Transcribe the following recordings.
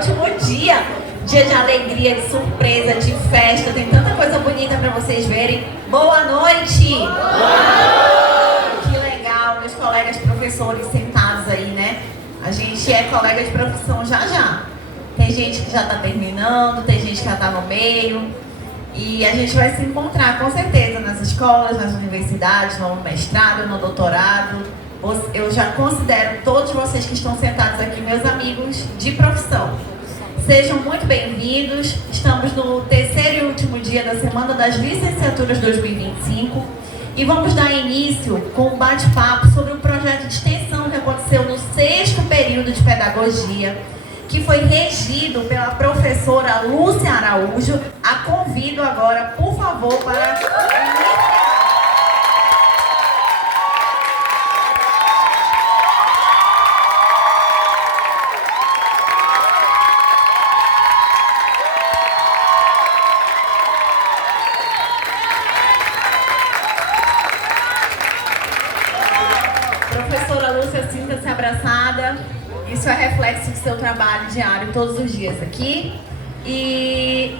último dia. Dia de alegria, de surpresa, de festa. Tem tanta coisa bonita para vocês verem. Boa noite! Que legal, meus colegas professores sentados aí, né? A gente é colega de profissão já. Tem gente que já está terminando, tem gente que já está no meio. E a gente vai se encontrar com certeza nas escolas, nas universidades, no mestrado, no doutorado. Eu já considero todos vocês que estão sentados aqui meus amigos de profissão. Sejam muito bem-vindos. Estamos no terceiro e último dia da Semana das Licenciaturas 2025 e vamos dar início com um bate-papo sobre o projeto de extensão que aconteceu no 6º período de Pedagogia, que foi regido pela professora Lúcia Araújo. A convido agora, por favor, para... Professora Lúcia, sinta-se abraçada. Isso é reflexo do seu trabalho diário todos os dias aqui. E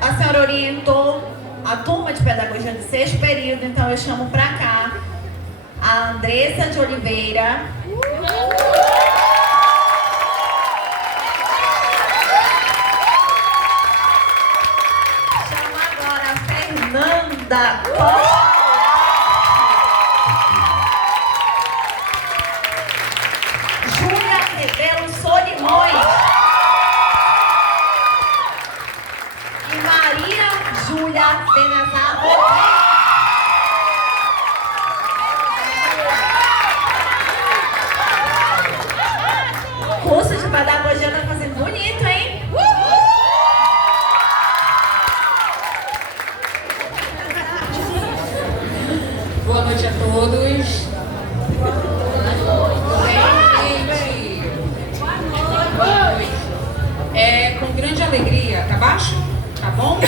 a senhora orientou a turma de pedagogia do 6º período, então eu chamo para cá a Andressa de Oliveira. Chamo agora a Fernanda Costa. E Maria Júlia Benazar. O curso de pedagogia está fazendo bonito, hein? Boa noite a todos. É com grande alegria, tá baixo? Tá bom?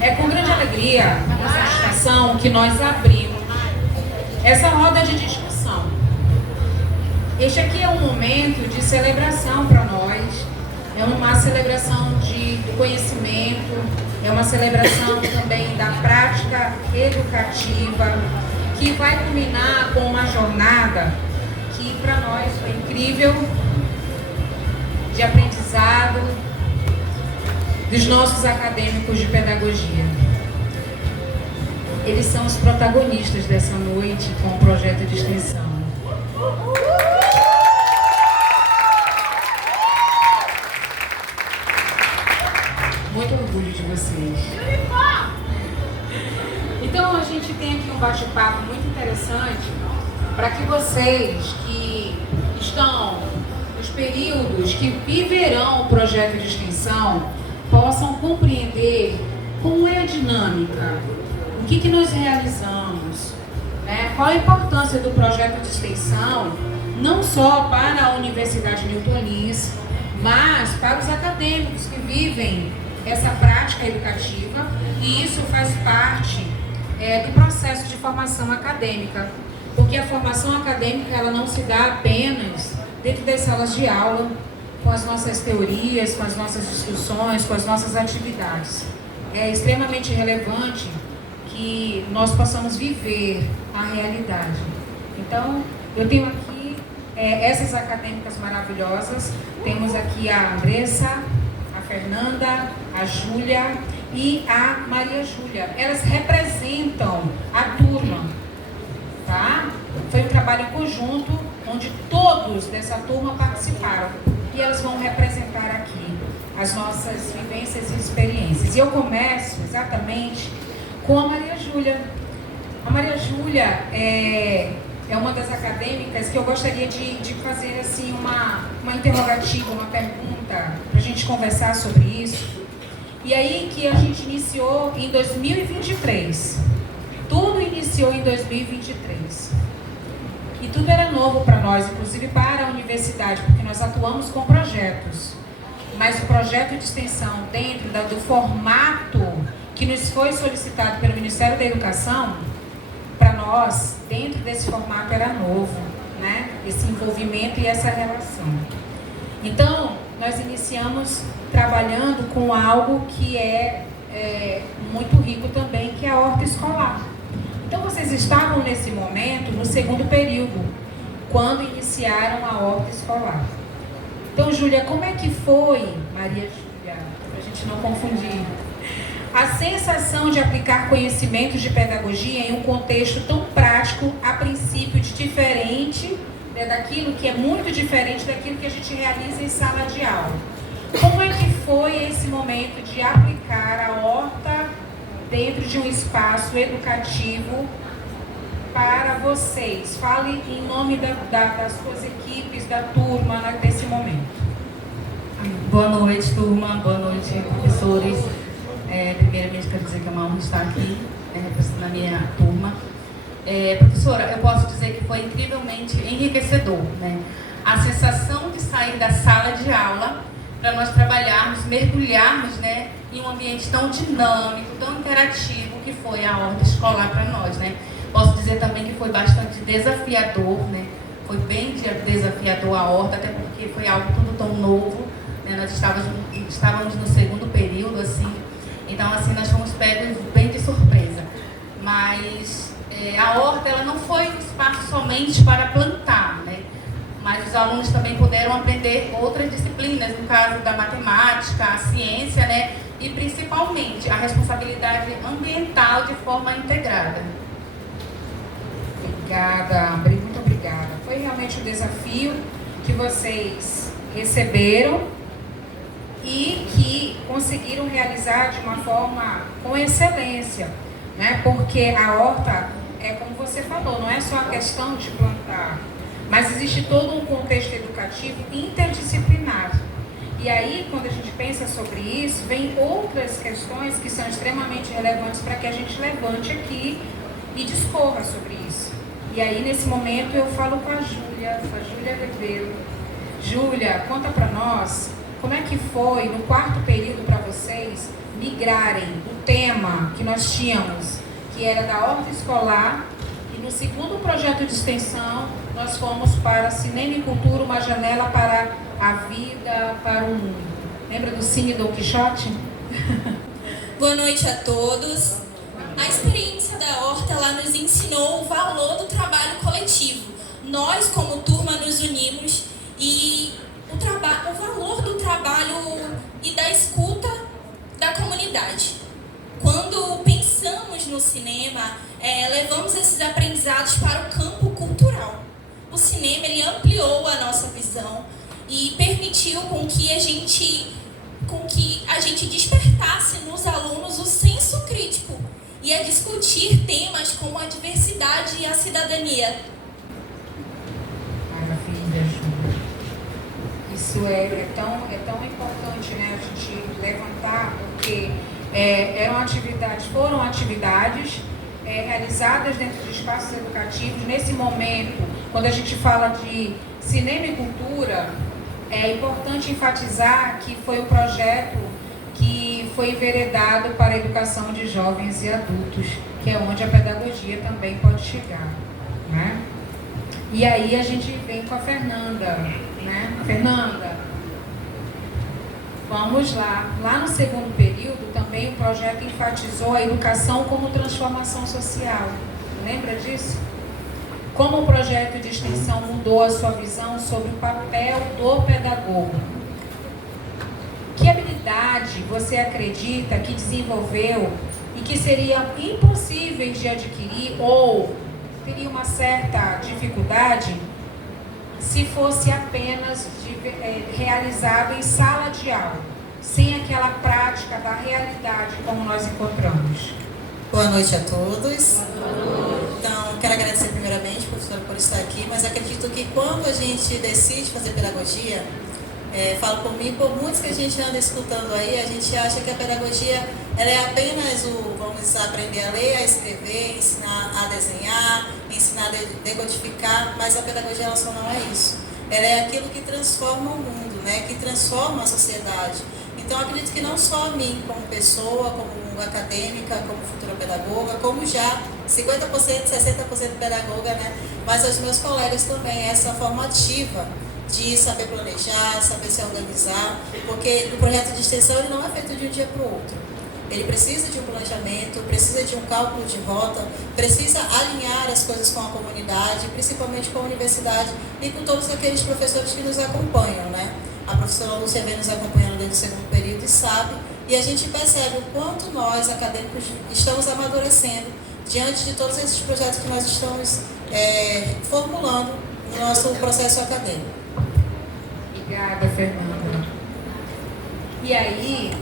É com grande alegria e satisfação que nós abrimos essa roda de discussão. Este aqui é um momento de celebração para nós, é uma celebração do conhecimento, é uma celebração também da prática educativa, que vai culminar com uma jornada que para nós foi incrível, de aprendizado dos nossos acadêmicos de pedagogia. Eles são os protagonistas dessa noite com o projeto de extensão. Muito orgulho de vocês. Então a gente tem aqui um bate-papo muito interessante para que vocês que estão nos períodos que viverão o projeto de extensão possam compreender como é a dinâmica, o que nós realizamos, né? Qual a importância do projeto de extensão, não só para a Universidade Newtonense, mas para os acadêmicos que vivem essa prática educativa, e isso faz parte do processo de formação acadêmica, porque a formação acadêmica ela não se dá apenas dentro das salas de aula, com as nossas teorias, com as nossas discussões, com as nossas atividades. É extremamente relevante que nós possamos viver a realidade. Então, eu tenho aqui essas acadêmicas maravilhosas. Temos aqui a Andressa, a Fernanda, a Júlia e a Maria Júlia. Elas representam a turma, tá? Foi um trabalho conjunto, onde todos dessa turma participaram. E elas vão representar aqui as nossas vivências e experiências. E eu começo exatamente com a Maria Júlia. A Maria Júlia é uma das acadêmicas que eu gostaria de fazer assim uma interrogativa, uma pergunta, para a gente conversar sobre isso. E aí que a gente iniciou em 2023. Tudo iniciou em 2023. E tudo era novo para nós, inclusive para a universidade, porque nós atuamos com projetos. Mas o projeto de extensão dentro do formato que nos foi solicitado pelo Ministério da Educação, para nós, dentro desse formato era novo, né? Esse envolvimento e essa relação. Então, nós iniciamos trabalhando com algo que é muito rico também, que é a horta escolar. Então, vocês estavam nesse momento, no segundo período, quando iniciaram a horta escolar. Então, Júlia, como é que foi, Maria Júlia, para a gente não confundir, a sensação de aplicar conhecimentos de pedagogia em um contexto tão prático, a princípio de diferente, né, daquilo que é muito diferente daquilo que a gente realiza em sala de aula? Como é que foi esse momento de aplicar a horta dentro de um espaço educativo para vocês? Fale em nome das suas equipes, da turma, nesse momento. Boa noite, turma. Boa noite, professores. Primeiramente, quero dizer que é uma honra estar aqui, representando a minha turma. Professora, eu posso dizer que foi incrivelmente enriquecedor, né? A sensação de sair da sala de aula para nós trabalharmos, mergulharmos, né, em um ambiente tão dinâmico, tão interativo que foi a horta escolar para nós, né? Posso dizer também que foi bastante desafiador, né? Foi bem desafiador a horta, até porque foi algo tudo tão novo, né? Nós estávamos no segundo período, assim, então assim nós fomos pegos bem de surpresa. Mas a horta, ela não foi um espaço somente para plantar, né? Mas os alunos também puderam aprender outras disciplinas, no caso da matemática, a ciência, né? E principalmente a responsabilidade ambiental de forma integrada. Obrigada, muito obrigada. Foi realmente um desafio que vocês receberam e que conseguiram realizar de uma forma com excelência, né? Porque a horta é como você falou, não é só a questão de plantar, mas existe todo um contexto educativo interdisciplinar. E aí, quando a gente pensa sobre isso, vem outras questões que são extremamente relevantes para que a gente levante aqui e discorra sobre isso. E aí, nesse momento, eu falo com a Júlia Ribeiro. Júlia, conta para nós como é que foi, no quarto período, para vocês migrarem o tema que nós tínhamos, que era da horta escolar, e no segundo projeto de extensão, nós fomos para Cinema e Cultura, uma janela para a vida, para o mundo. Lembra do Cine Dom Quixote? Boa noite a todos. A experiência da horta, ela nos ensinou o valor do trabalho coletivo. Nós, como turma, nos unimos e o valor do trabalho e da escuta da comunidade. Quando pensamos no cinema, levamos esses aprendizados para o campo cultural. O cinema, ele ampliou a nossa visão e permitiu com que a gente despertasse nos alunos o senso crítico e a discutir temas como a diversidade e a cidadania. Maravilha, Júlia. Isso é tão importante, né, a gente levantar, porque foram atividades realizadas dentro de espaços educativos. Nesse momento, quando a gente fala de cinema e cultura, é importante enfatizar que foi um projeto que foi enveredado para a educação de jovens e adultos, que é onde a pedagogia também pode chegar, né? E aí a gente vem com a Fernanda, né? Fernanda, vamos lá. Lá no segundo período, também o projeto enfatizou a educação como transformação social. Lembra disso? Como o projeto de extensão mudou a sua visão sobre o papel do pedagogo? Que habilidade você acredita que desenvolveu e que seriam impossíveis de adquirir ou teria uma certa dificuldade se fosse apenas realizado em sala de aula, sem aquela prática da realidade como nós encontramos? Boa noite a todos. Então, quero agradecer primeiramente, professora, por estar aqui, mas acredito que quando a gente decide fazer pedagogia, falo por mim, por muitos que a gente anda escutando aí, a gente acha que a pedagogia ela é apenas vamos aprender a ler, a escrever, ensinar a desenhar, ensinar a decodificar, mas a pedagogia ela só não é isso. Ela é aquilo que transforma o mundo, né? Que transforma a sociedade. Então, acredito que não só a mim, como pessoa, como acadêmica, como futura pedagoga, como já 50%, 60% pedagoga, né? Mas aos meus colegas também, essa formativa de saber planejar, saber se organizar, porque o projeto de extensão ele não é feito de um dia para o outro. Ele precisa de um planejamento, precisa de um cálculo de rota, precisa alinhar as coisas com a comunidade, principalmente com a universidade e com todos aqueles professores que nos acompanham, né? A professora Lúcia vem nos acompanhando desde o segundo período e sabe, e a gente percebe o quanto nós, acadêmicos, estamos amadurecendo diante de todos esses projetos que nós estamos formulando no nosso processo acadêmico. Obrigada, Fernanda. E aí,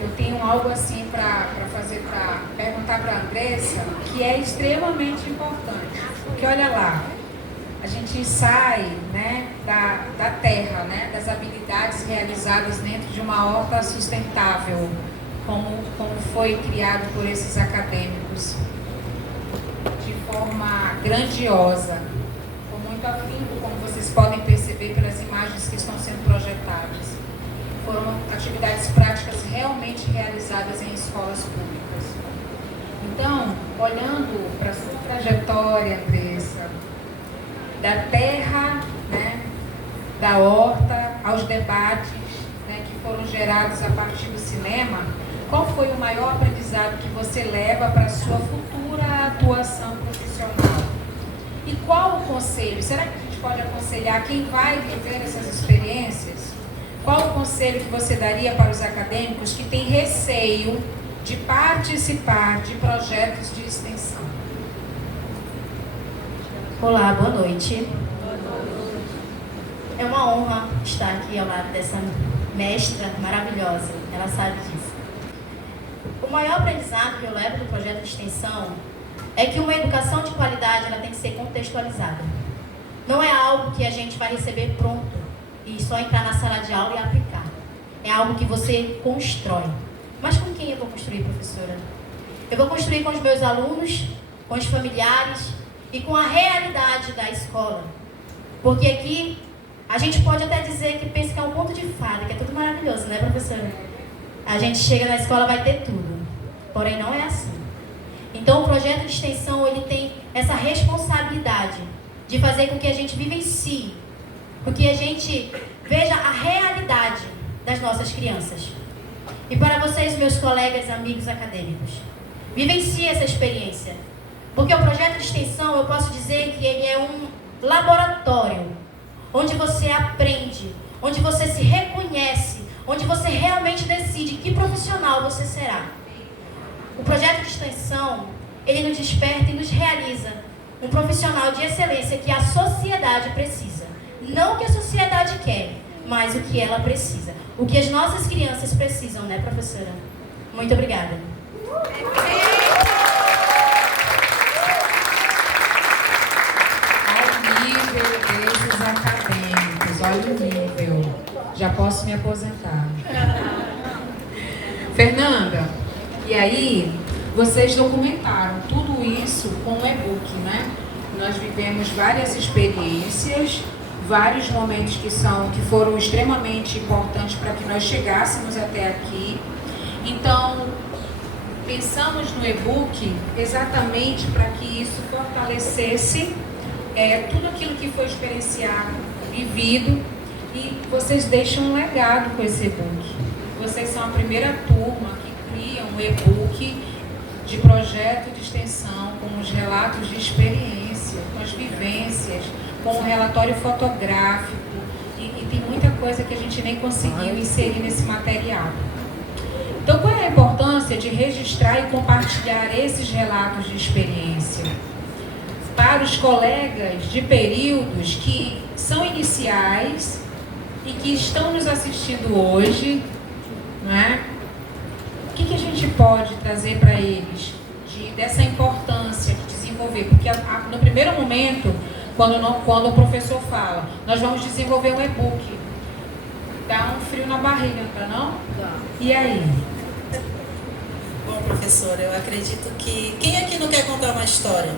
eu tenho algo assim para perguntar para a Andressa, que é extremamente importante. Porque olha lá, a gente sai, né, da terra, né, das habilidades realizadas dentro de uma horta sustentável, como foi criado por esses acadêmicos, de forma grandiosa, com muito afinco, como vocês podem perceber pelas imagens que estão sendo projetadas. Foram atividades práticas realmente realizadas em escolas públicas. Então, olhando para a sua trajetória, Andressa, da terra, né, da horta, aos debates, né, que foram gerados a partir do cinema, qual foi o maior aprendizado que você leva para a sua futura atuação profissional? E qual o conselho? Será que a gente pode aconselhar quem vai viver essas experiências? Qual o conselho que você daria para os acadêmicos que têm receio de participar de projetos de extensão? Olá, boa noite. É uma honra estar aqui ao lado dessa mestra maravilhosa, ela sabe disso. O maior aprendizado que eu levo do projeto de extensão é que uma educação de qualidade ela tem que ser contextualizada. Não é algo que a gente vai receber pronto e só entrar na sala de aula e aplicar. É algo que você constrói. Mas com quem eu vou construir, professora? Eu vou construir com os meus alunos, com os familiares e com a realidade da escola. Porque aqui a gente pode até dizer que pensa que é um conto de fada, que é tudo maravilhoso, né, professora? A gente chega na escola vai ter tudo. Porém, não é assim. Então, o projeto de extensão, ele tem essa responsabilidade de fazer com que a gente vivencie, porque a gente veja a realidade das nossas crianças. E para vocês, meus colegas, amigos acadêmicos, vivencie essa experiência. Porque o projeto de extensão, eu posso dizer que ele é um laboratório, onde você aprende, onde você se reconhece, onde você realmente decide que profissional você será. O projeto de extensão, ele nos desperta e nos realiza um profissional de excelência que a sociedade precisa. Não o que a sociedade quer, mas o que ela precisa. O que as nossas crianças precisam, né, professora? Muito obrigada. Ao nível desses acadêmicos, olha o nível. Já posso me aposentar. Fernanda, e aí, vocês documentaram tudo isso com o e-book, né? Nós vivemos várias experiências, vários momentos que foram extremamente importantes para que nós chegássemos até aqui. Então, pensamos no e-book exatamente para que isso fortalecesse tudo aquilo que foi experienciado, vivido, e vocês deixam um legado com esse e-book. Vocês são a primeira turma que cria um e-book de projeto de extensão, com os relatos de experiência, com as vivências, com o relatório fotográfico, e tem muita coisa que a gente nem conseguiu inserir nesse material. Então, qual é a importância de registrar e compartilhar esses relatos de experiência para os colegas de períodos que são iniciais e que estão nos assistindo hoje, né? O que a gente pode trazer para eles dessa importância de desenvolver? Porque no primeiro momento, quando o professor fala, nós vamos desenvolver um e-book, dá um frio na barriga, não? E aí? Bom, professora, eu acredito que quem aqui não quer contar uma história?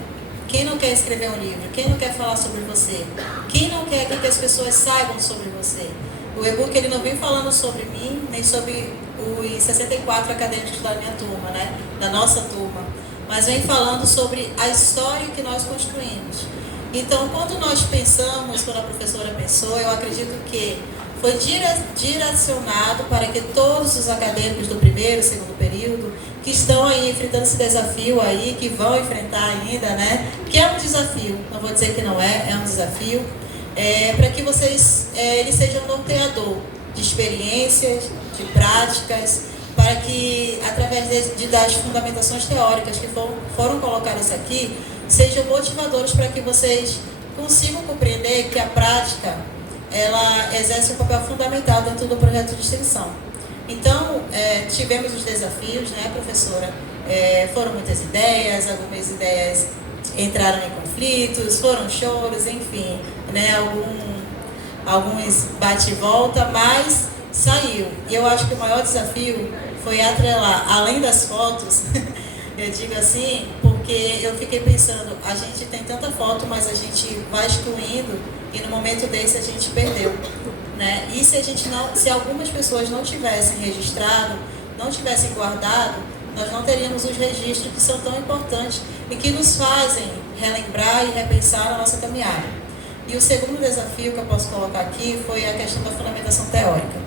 Quem não quer escrever um livro? Quem não quer falar sobre você? Quem não quer que as pessoas saibam sobre você? O e-book ele não vem falando sobre mim, nem sobre os 64 acadêmicos da minha turma, né? Da nossa turma, mas vem falando sobre a história que nós construímos. Então, quando nós pensamos, quando a professora pensou, eu acredito que foi direcionado para que todos os acadêmicos do primeiro e segundo período, que estão aí enfrentando esse desafio aí, que vão enfrentar ainda, né? Que é um desafio, não vou dizer que não é, é um desafio, para que vocês, ele seja um norteador de experiências, de práticas, para que, através das fundamentações teóricas que foram colocadas aqui, sejam motivadores para que vocês consigam compreender que a prática, ela exerce um papel fundamental dentro do projeto de extensão. Então, tivemos os desafios, né, professora? Foram muitas ideias, algumas ideias entraram em conflitos, foram choros, enfim, né, alguns bate e volta, mas saiu. E eu acho que o maior desafio foi atrelar, além das fotos, eu digo assim, porque eu fiquei pensando, a gente tem tanta foto, mas a gente vai excluindo e no momento desse a gente perdeu, né? E se algumas pessoas não tivessem registrado, não tivessem guardado, nós não teríamos os registros que são tão importantes e que nos fazem relembrar e repensar a nossa caminhada. E o segundo desafio que eu posso colocar aqui foi a questão da fundamentação teórica.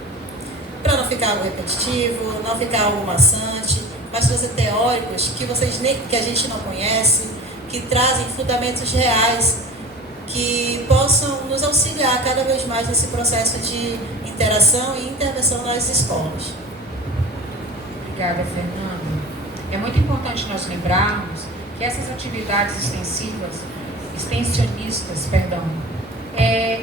Para não ficar algo repetitivo, não ficar algo maçante, mas trazer teóricos que a gente não conhece, que trazem fundamentos reais, que possam nos auxiliar cada vez mais nesse processo de interação e intervenção nas escolas. Obrigada, Fernanda. É muito importante nós lembrarmos que essas atividades extensionistas,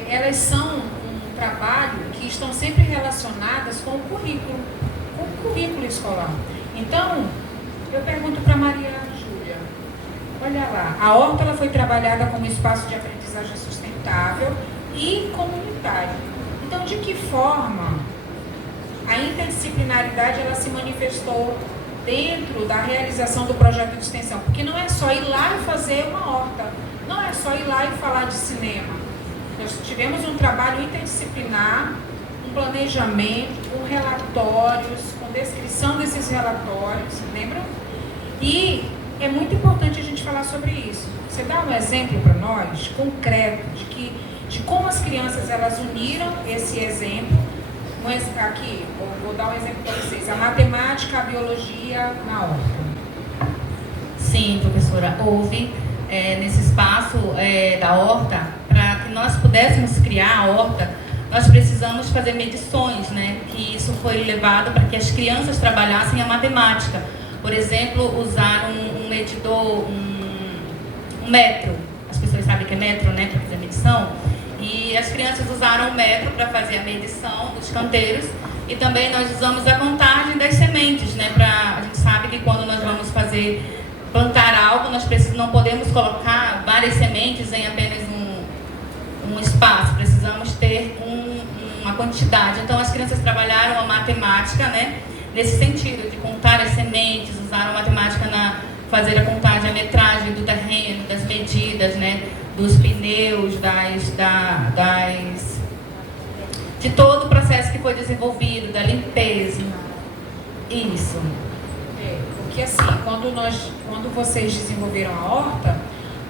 elas são um trabalho que estão sempre relacionadas com o currículo escolar. Então, eu pergunto para Maria Júlia, olha lá, a horta ela foi trabalhada como espaço de aprendizagem sustentável e comunitário. Então, de que forma a interdisciplinaridade ela se manifestou dentro da realização do projeto de extensão? Porque não é só ir lá e fazer uma horta, não é só ir lá e falar de cinema. Nós tivemos um trabalho interdisciplinar, um planejamento, com relatórios, com descrição desses relatórios, lembram? E é muito importante a gente falar sobre isso. Você dá um exemplo para nós, concreto, de como as crianças elas uniram esse exemplo. Aqui, vou dar um exemplo para vocês. A matemática, a biologia na horta. Sim, professora, houve nesse espaço da horta, para que nós pudéssemos criar a horta, nós precisamos fazer medições, né? Que isso foi levado para que as crianças trabalhassem a matemática. Por exemplo, usar um medidor, um metro. As pessoas sabem que é metro, né? Para fazer medição. E as crianças usaram o metro para fazer a medição dos canteiros. E também nós usamos a contagem das sementes, né? A gente sabe que quando nós vamos plantar algo, nós não podemos colocar várias sementes em apenas um espaço, precisamos ter uma quantidade. Então as crianças trabalharam a matemática, né, nesse sentido, de contar as sementes, usaram a matemática fazer a contagem, a metragem do terreno, das medidas, né, dos pneus, de todo o processo que foi desenvolvido, da limpeza. Isso. Porque assim, quando vocês desenvolveram a horta,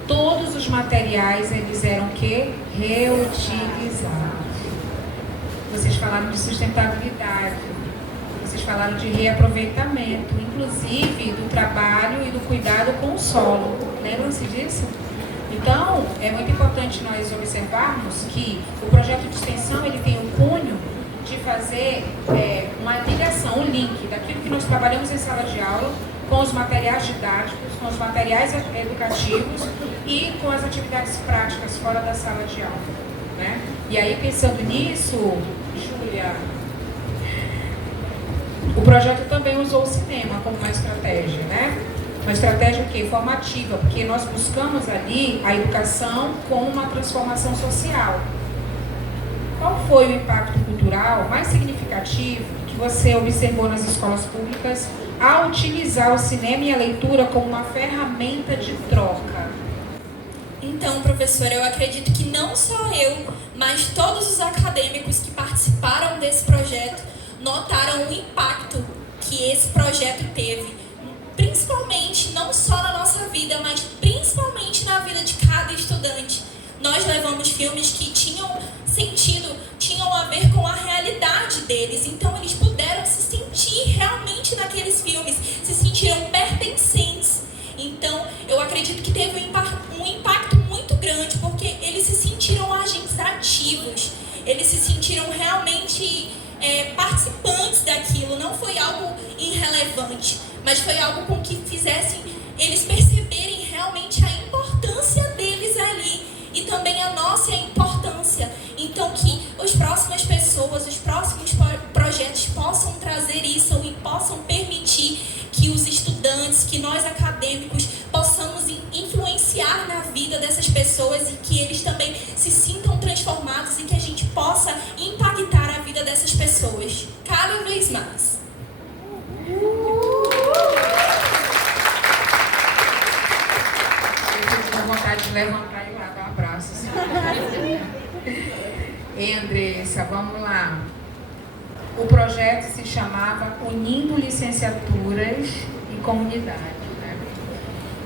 todos os materiais eles eram reutilizados. Vocês falaram de sustentabilidade, vocês falaram de reaproveitamento, inclusive do trabalho e do cuidado com o solo. Lembram-se disso? Então, é muito importante nós observarmos que o projeto de extensão ele tem o cunho de fazer uma ligação, um link daquilo que nós trabalhamos em sala de aula com os materiais didáticos, com os materiais educativos e com as atividades práticas fora da sala de aula, né? E aí, pensando nisso, Júlia, o projeto também usou o cinema como uma estratégia, né? Uma estratégia o quê? Formativa, porque nós buscamos ali a educação como uma transformação social. Qual foi o impacto cultural mais significativo que você observou nas escolas públicas ao utilizar o cinema e a leitura como uma ferramenta de troca? Então, professora, eu acredito que não só eu, mas todos os acadêmicos que participaram desse projeto notaram o impacto que esse projeto teve, principalmente, não só na nossa vida, mas principalmente na vida de cada estudante. nós levamos filmes que tinham sentido, tinham a ver com a realidade deles. Então eles puderam se sentir realmente naqueles filmes, se sentiram pertencentes. Então eu acredito que teve um impacto muito grande, porque eles se sentiram agentes ativos, eles se sentiram realmente participantes daquilo. Não foi algo irrelevante, mas foi algo com que fizessem eles perceberem realmente a importância deles ali e também a nossa importância. Então que as próximas pessoas, os próximos projetos possam trazer isso e possam permitir que os estudantes, que nós acadêmicos possamos influenciar na vida dessas pessoas e que eles também se sintam transformados e que a gente possa impactar a vida dessas pessoas cada vez mais. Eu tenho vontade de levantar e lá dar um abraço. Ei, Andressa, vamos lá. O projeto se chamava Unindo Licenciaturas e Comunidade, né?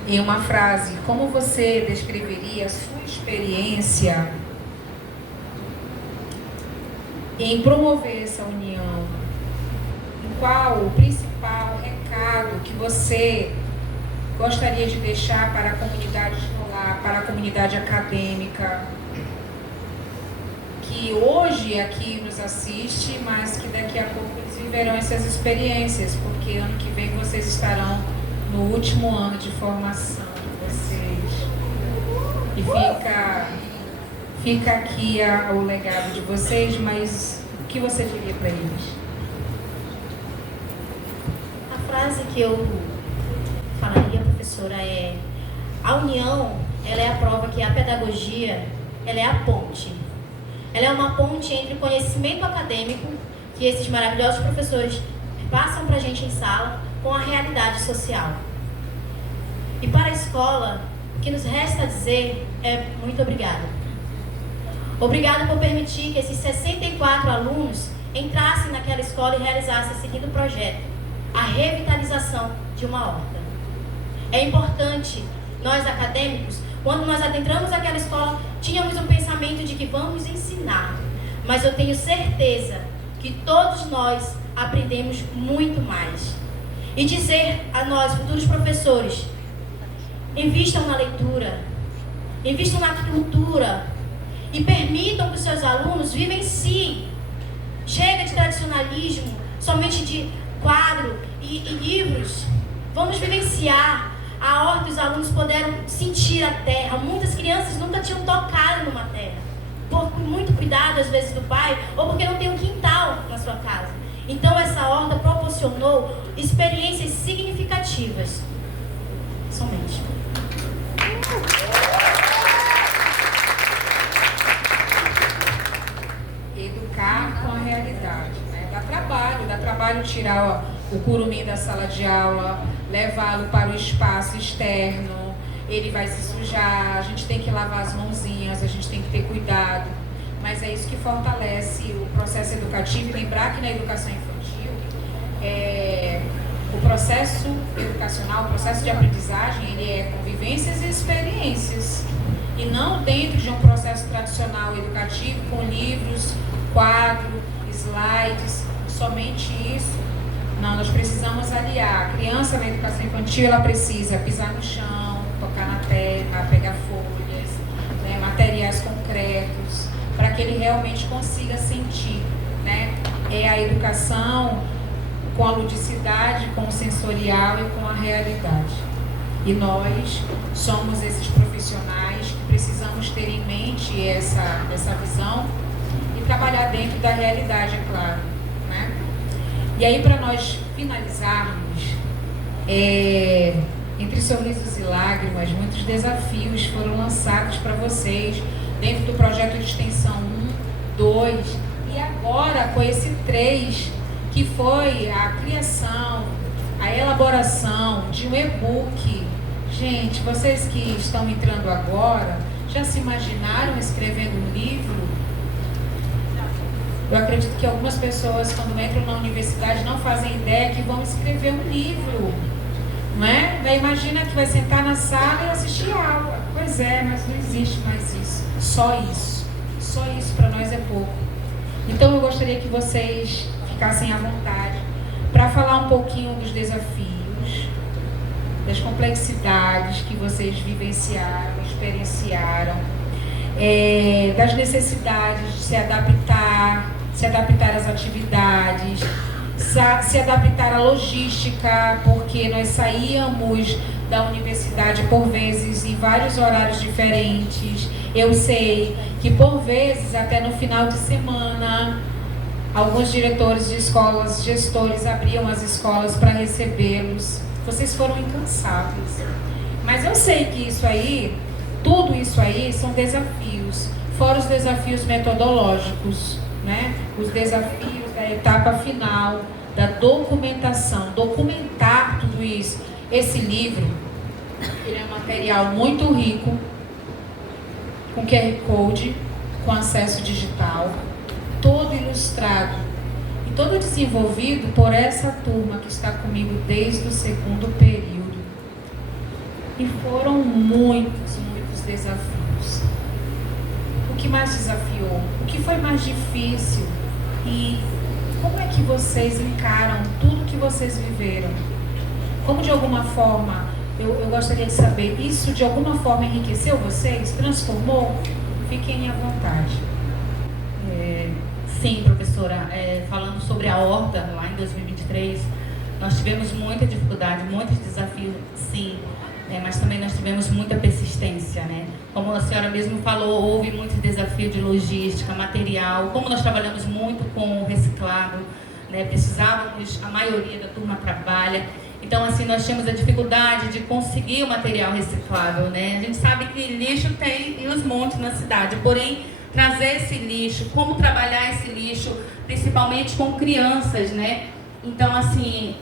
Em uma frase, como você descreveria a sua experiência em promover essa união? Qual o principal recado que você gostaria de deixar para a comunidade escolar, para a comunidade acadêmica, que hoje aqui nos assiste, mas que daqui a pouco eles viverão essas experiências, porque ano que vem vocês estarão no último ano de formação de vocês. E fica aqui o legado de vocês, mas o que você diria para eles? A frase que eu falaria, professora, é: a união, ela é a prova que a pedagogia, ela é a ponte. Ela é uma ponte entre o conhecimento acadêmico que esses maravilhosos professores passam para a gente em sala com a realidade social. E para a escola, o que nos resta dizer é muito obrigada. Obrigada por permitir que esses 64 alunos entrassem naquela escola e realizassem esse seguinte projeto: a revitalização de uma horta. É importante, nós acadêmicos, quando nós adentramos aquela escola, tínhamos o pensamento de que vamos ensinar. Mas eu tenho certeza que todos nós aprendemos muito mais. E dizer a nós, futuros professores, invistam na leitura, invistam na cultura e permitam que os seus alunos vivenciem. Chega de tradicionalismo, somente de quadro e livros. Vamos vivenciar. A horta, os alunos puderam sentir a terra. Muitas crianças nunca tinham tocado numa terra, por muito cuidado, às vezes, do pai, ou porque não tem um quintal na sua casa. Então, essa horta proporcionou experiências significativas. Somente. Educar com a realidade, né? Dá trabalho tirar o curumim da sala de aula, levá-lo para o espaço externo, ele vai se sujar, a gente tem que lavar as mãozinhas, a gente tem que ter cuidado, mas é isso que fortalece o processo educativo. E lembrar que na educação infantil, o processo educacional, o processo de aprendizagem, ele é convivências e experiências, e não dentro de um processo tradicional educativo com livros, quadro, slides, somente isso. Não, nós precisamos aliar. A criança na educação infantil, ela precisa pisar no chão, tocar na terra, pegar folhas, né, materiais concretos, para que ele realmente consiga sentir, né? É a educação com a ludicidade, com o sensorial e com a realidade. E nós somos esses profissionais que precisamos ter em mente essa visão e trabalhar dentro da realidade, é claro, né? E aí, para nós finalizarmos, entre sorrisos e lágrimas, muitos desafios foram lançados para vocês dentro do projeto de extensão 1, 2 e agora com esse 3, que foi a criação, a elaboração de um e-book. Gente, vocês que estão entrando agora, já se imaginaram escrevendo um livro? Eu acredito que algumas pessoas, quando entram na universidade, não fazem ideia que vão escrever um livro. não é? Daí imagina que vai sentar na sala e assistir a aula. Pois é, mas não existe mais isso. Só isso. Só isso para nós é pouco. Então eu gostaria que vocês ficassem à vontade para falar um pouquinho dos desafios, das complexidades que vocês vivenciaram, experienciaram, das necessidades de se adaptar às atividades, se adaptar à logística, porque nós saíamos da universidade por vezes em vários horários diferentes. Eu sei que por vezes até no final de semana alguns diretores de escolas, gestores abriam as escolas para recebê-los. Vocês foram incansáveis. Mas eu sei que isso aí, tudo isso aí são desafios, fora os desafios metodológicos, né? Os desafios da etapa final, da documentação, documentar tudo isso. Esse livro, ele é um material muito rico, com QR Code, com acesso digital, todo ilustrado e todo desenvolvido por essa turma que está comigo desde o segundo período. E foram muitos desafios. O que mais desafiou? O que foi mais difícil? E como é que vocês encaram tudo que vocês viveram? Como de alguma forma, eu gostaria de saber, isso de alguma forma enriqueceu vocês? Transformou? Fiquem à vontade. Sim, professora, falando sobre a horta, lá em 2023, nós tivemos muita dificuldade, muitos desafios, sim, mas também nós tivemos muita persistência, né? Como a senhora mesmo falou, houve muito desafio de logística, material, como nós trabalhamos muito com o reciclado, né? Precisávamos, a maioria da turma trabalha, então assim, nós tínhamos a dificuldade de conseguir o material reciclável, né? A gente sabe que lixo tem os montes na cidade, porém, trazer esse lixo, como trabalhar esse lixo, principalmente com crianças, né? Então, assim,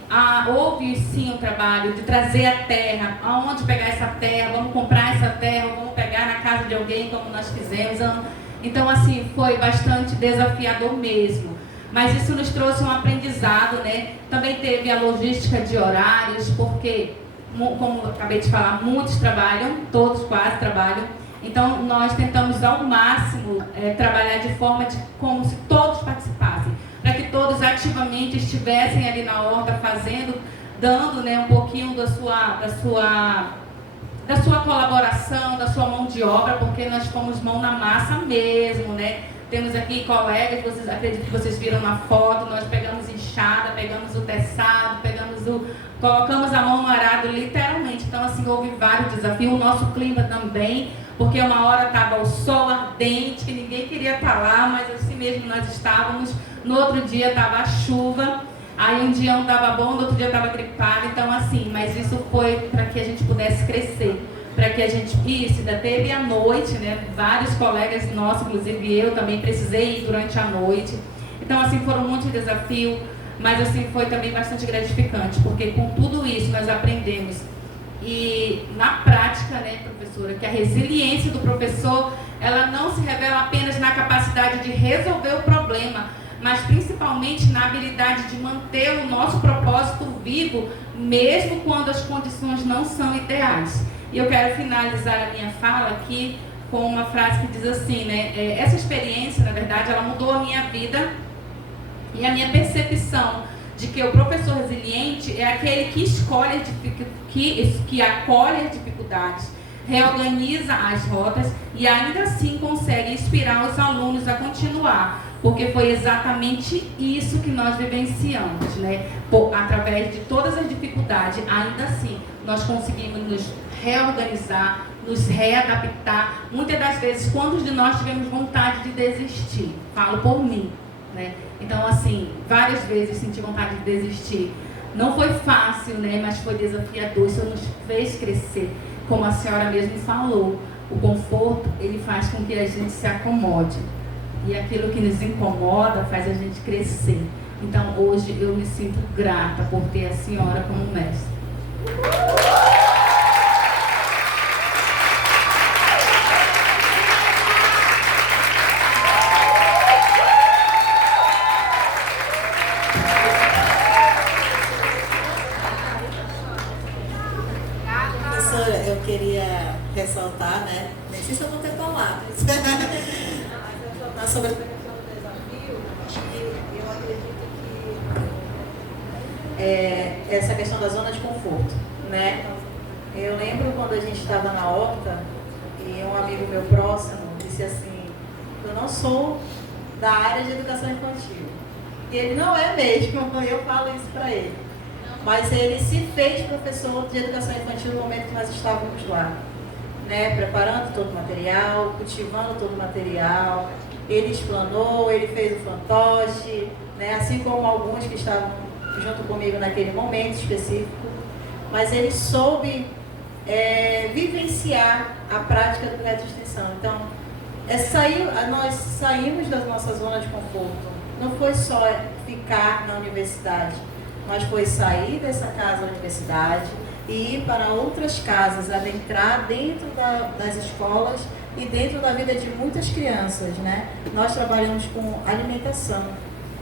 houve sim um trabalho de trazer a terra, aonde pegar essa terra, vamos comprar essa terra, vamos pegar na casa de alguém, como nós fizemos. Então, assim, foi bastante desafiador mesmo. Mas isso nos trouxe um aprendizado, né? Também teve a logística de horários, porque, como eu acabei de falar, muitos trabalham, todos quase trabalham. Então, nós tentamos ao máximo trabalhar de forma como se todos participassem, para que todos ativamente estivessem ali na horta fazendo, dando, né, um pouquinho da sua colaboração, da sua mão de obra, porque nós fomos mão na massa mesmo, né? Temos aqui colegas, acredito que vocês viram na foto, nós pegamos enxada, pegamos o teçado, colocamos a mão no arado literalmente. Então, assim, houve vários desafios, o nosso clima também, porque uma hora estava o sol ardente, que ninguém queria estar lá, mas assim mesmo nós estávamos. No outro dia estava a chuva, aí um dia não estava bom, no outro dia estava gripado, então assim, mas isso foi para que a gente pudesse crescer, para que a gente, isso, ainda teve a noite, né, vários colegas nossos, inclusive eu também precisei ir durante a noite, então assim, foram muitos desafios, mas assim, foi também bastante gratificante, porque com tudo isso nós aprendemos, e na prática, né, professora, que a resiliência do professor, ela não se revela apenas na capacidade de resolver o problema, mas principalmente na habilidade de manter o nosso propósito vivo, mesmo quando as condições não são ideais. E eu quero finalizar a minha fala aqui com uma frase que diz assim, né? Essa experiência, na verdade, ela mudou a minha vida e a minha percepção de que o professor resiliente é aquele que escolhe, que acolhe as dificuldades, reorganiza as rotas e ainda assim consegue inspirar os alunos a continuar. Porque foi exatamente isso que nós vivenciamos, né? Através de todas as dificuldades, ainda assim, nós conseguimos nos reorganizar, nos readaptar. Muitas das vezes, quantos de nós tivemos vontade de desistir? Falo por mim, né? Então, assim, várias vezes senti vontade de desistir. Não foi fácil, né? Mas foi desafiador, isso nos fez crescer. Como a senhora mesmo falou, o conforto, ele faz com que a gente se acomode. E aquilo que nos incomoda faz a gente crescer. Então, hoje eu me sinto grata por ter a senhora como mestre. eu queria ressaltar, né? Nem sei se eu vou ter palavras. Mas sobre a questão do desafio, eu acredito que essa questão da zona de conforto, né? Eu lembro quando a gente estava na horta e um amigo meu próximo disse assim: eu não sou da área de educação infantil. E ele não é mesmo, eu falo isso para ele. Mas ele se fez professor de educação infantil no momento que nós estávamos lá, né? Preparando todo o material, cultivando todo o material. Ele explanou, ele fez o fantoche, né? Assim como alguns que estavam junto comigo naquele momento específico. Mas ele soube vivenciar a prática do projeto de extensão. Então, nós saímos da nossa zona de conforto. Não foi só ficar na universidade, mas foi sair dessa casa da universidade e ir para outras casas, adentrar dentro das escolas e dentro da vida de muitas crianças, né? Nós trabalhamos com alimentação.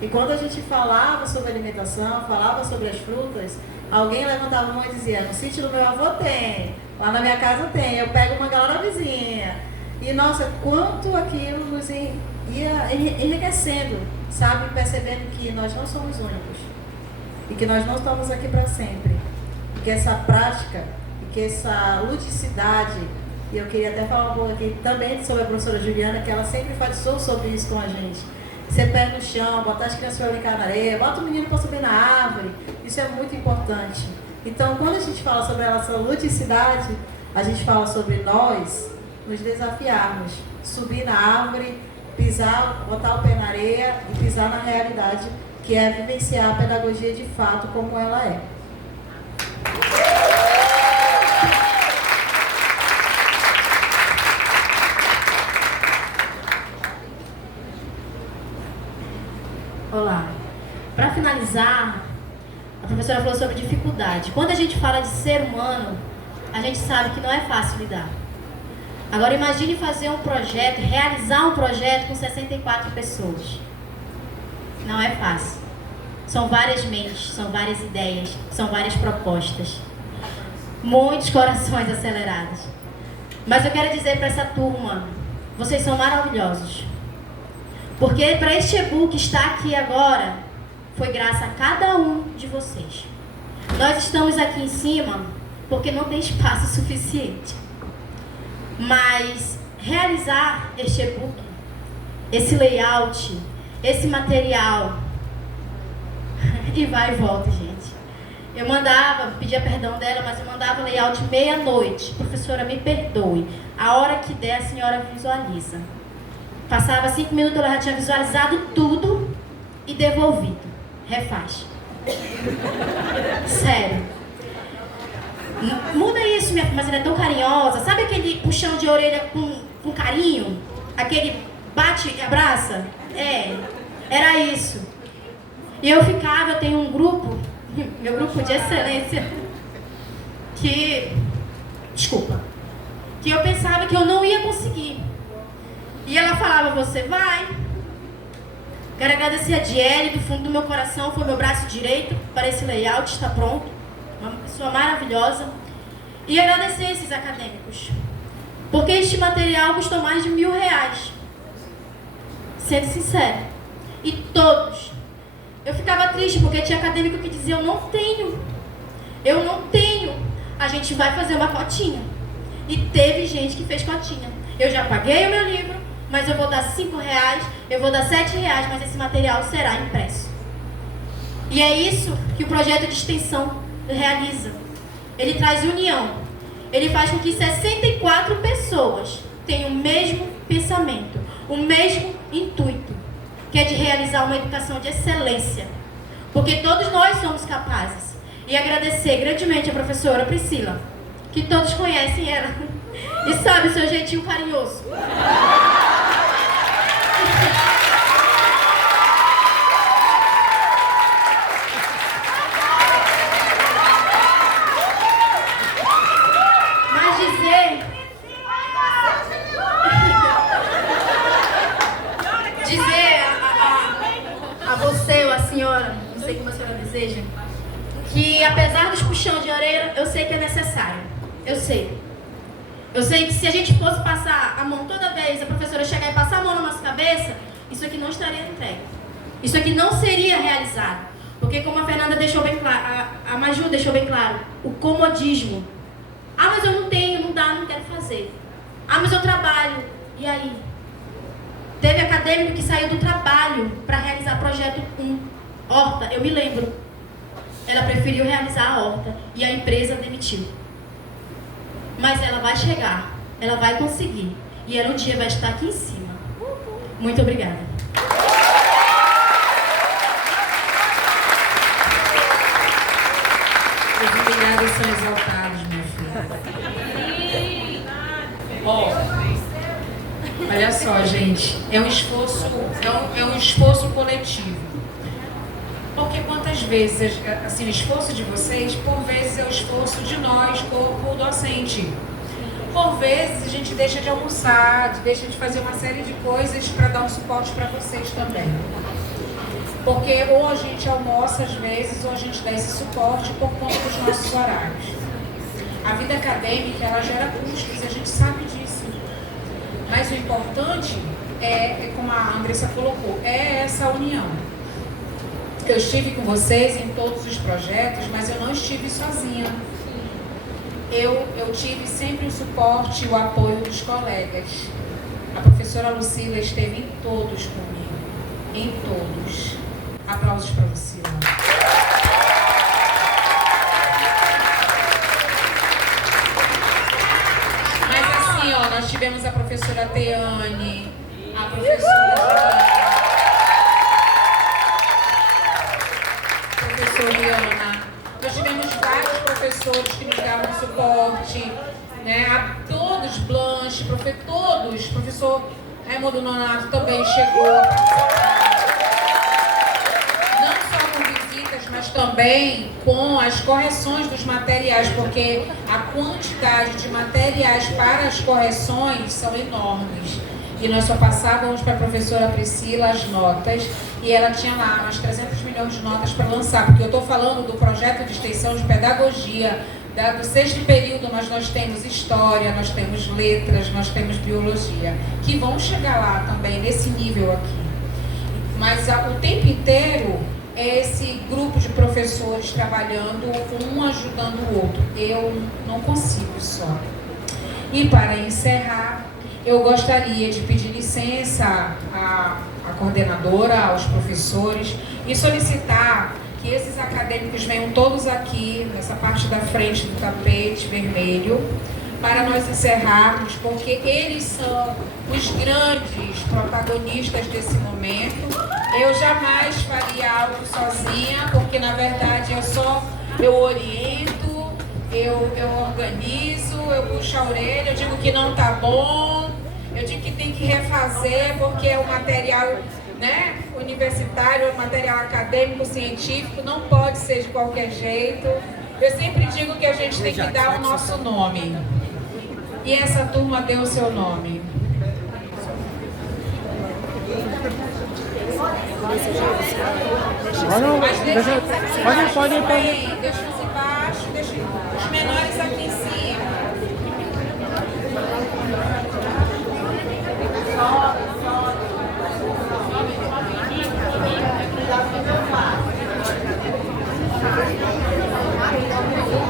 E quando a gente falava sobre alimentação, falava sobre as frutas, alguém levantava a mão e dizia: no sítio do meu avô tem, lá na minha casa tem, eu pego uma galera vizinha. E nossa, quanto aquilo nos ia enriquecendo, sabe? Percebendo que nós não somos únicos e que nós não estamos aqui para sempre. E que essa prática, e que essa ludicidade, e eu queria até falar um pouco aqui também sobre a professora Juliana, que ela sempre enfatizou sobre isso com a gente. Ser pé no chão, botar as crianças para brincar na areia, bota o menino para subir na árvore, isso é muito importante. Então, quando a gente fala sobre essa ludicidade, a gente fala sobre nós nos desafiarmos, subir na árvore, pisar, botar o pé na areia e pisar na realidade, que é vivenciar a pedagogia de fato como ela é. Olá. Para finalizar, a professora falou sobre dificuldade. Quando a gente fala de ser humano, a gente sabe que não é fácil lidar. Agora imagine fazer um projeto, realizar um projeto com 64 pessoas. Não é fácil. São várias mentes, são várias ideias, são várias propostas. Muitos corações acelerados. Mas eu quero dizer para essa turma, vocês são maravilhosos. Porque para este e-book estar aqui agora, foi graças a cada um de vocês. Nós estamos aqui em cima porque não tem espaço suficiente. Mas realizar este e-book, esse layout, esse material, e vai e volta, gente. Eu mandava, pedia perdão dela, mas eu mandava layout meia-noite. Professora, me perdoe. A hora que der, a senhora visualiza. Passava 5 minutos, ela já tinha visualizado tudo e devolvido. Refaz. Sério. Muda isso, minha filha, mas ela é tão carinhosa. Sabe aquele puxão de orelha com carinho? Aquele bate e abraça? Era isso. E eu tenho um grupo, meu grupo de excelência, que eu pensava que eu não ia conseguir. E ela falava: você vai. Quero agradecer a Diele, do fundo do meu coração, foi meu braço direito para esse layout, está pronto. Uma pessoa maravilhosa. E agradecer esses acadêmicos. Porque este material custou mais de R$1.000. Sendo sincero. E todos. Eu ficava triste porque tinha acadêmico que dizia: eu não tenho. A gente vai fazer uma cotinha. E teve gente que fez cotinha. Eu já paguei o meu livro, mas eu vou dar R$5, eu vou dar R$7, mas esse material será impresso. E é isso que o projeto de extensão realiza. Ele traz união. Ele faz com que 64 pessoas tenham o mesmo pensamento, o mesmo intuito, que é de realizar uma educação de excelência. Porque todos nós somos capazes. E agradecer grandemente a professora Priscila, que todos conhecem ela e sabe o seu jeitinho carinhoso. Que apesar dos puxão de orelha, eu sei que é necessário. Eu sei. Eu sei que se a gente fosse passar a mão toda vez, a professora chegar e passar a mão na nossa cabeça, isso aqui não estaria entregue. Isso aqui não seria realizado. Porque como a Fernanda deixou bem claro, a Maju deixou bem claro, o comodismo. Ah, mas eu não tenho, não dá, não quero fazer. Ah, mas eu trabalho. E aí? Teve acadêmico que saiu do trabalho para realizar projeto 1, horta, eu me lembro. Ela preferiu realizar a horta e a empresa demitiu. Mas ela vai chegar, ela vai conseguir. E ela um dia vai estar aqui em cima. Muito obrigada. Os humilhados são exaltados, minha filha. Ó, olha só, gente, é um esforço coletivo. Porque quantas vezes, assim, o esforço de vocês, por vezes é o esforço de nós, corpo docente. Por vezes a gente deixa de almoçar, deixa de fazer uma série de coisas para dar um suporte para vocês também. Porque ou a gente almoça às vezes, ou a gente dá esse suporte por conta dos nossos horários. A vida acadêmica, ela gera custos, a gente sabe disso. Mas o importante como a Andressa colocou, é essa união. Eu estive com vocês em todos os projetos, mas eu não estive sozinha. Eu tive sempre o suporte e o apoio dos colegas. A professora Lucila esteve em todos comigo. Em todos. Aplausos para a Lucila. Mas assim, ó, nós tivemos a professora Teane, a professora Riana. Nós tivemos vários professores que nos davam suporte, né? A todos, Blanche, todos, professor Raimundo Nonato também chegou a participar. Não só com visitas, mas também com as correções dos materiais, porque a quantidade de materiais para as correções são enormes. E nós só passávamos para a professora Priscila as notas, e ela tinha lá umas 300 milhões de notas para lançar, porque eu estou falando do projeto de extensão de pedagogia, do 6º período, mas nós temos história, nós temos letras, nós temos biologia, que vão chegar lá também, nesse nível aqui. Mas o tempo inteiro é esse grupo de professores trabalhando, um ajudando o outro. Eu não consigo só. E para encerrar, eu gostaria de pedir licença à coordenadora, aos professores, e solicitar que esses acadêmicos venham todos aqui, nessa parte da frente do tapete vermelho, para nós encerrarmos, porque eles são os grandes protagonistas desse momento. Eu jamais faria algo sozinha, porque na verdade eu oriento, eu organizo, eu puxo a orelha, eu digo que não está bom, eu digo que tem que refazer, porque é o material, né, universitário, o material acadêmico, científico, não pode ser de qualquer jeito. Eu sempre digo que a gente tem que dar o nosso nome. E essa turma deu o seu nome. Mas pode deixa-nos embaixo, deixa os menores aqui em cima.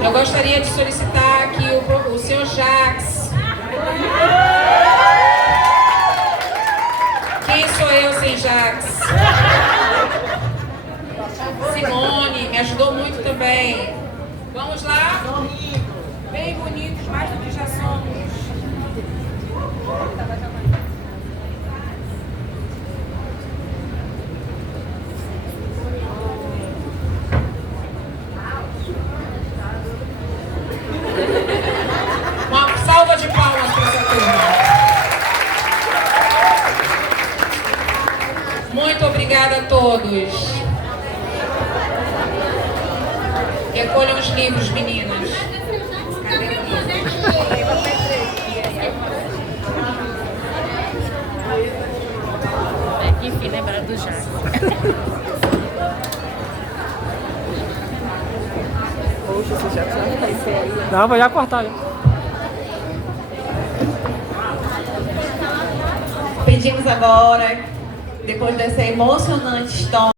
Eu gostaria de solicitar aqui o senhor Jacques. Quem sou eu sem Jacques? Simone, me ajudou muito também. Vamos lá? Bem bonitos, mais do que já somos. Uma salva de palmas para essa turma. Muito obrigada a todos. Recolham os livros, meninas. Cadê o livro? Enfim, lembrar do Jacques. Poxa, você já vai aí. Não, vou já cortar. Já. pedimos agora, depois dessa emocionante história,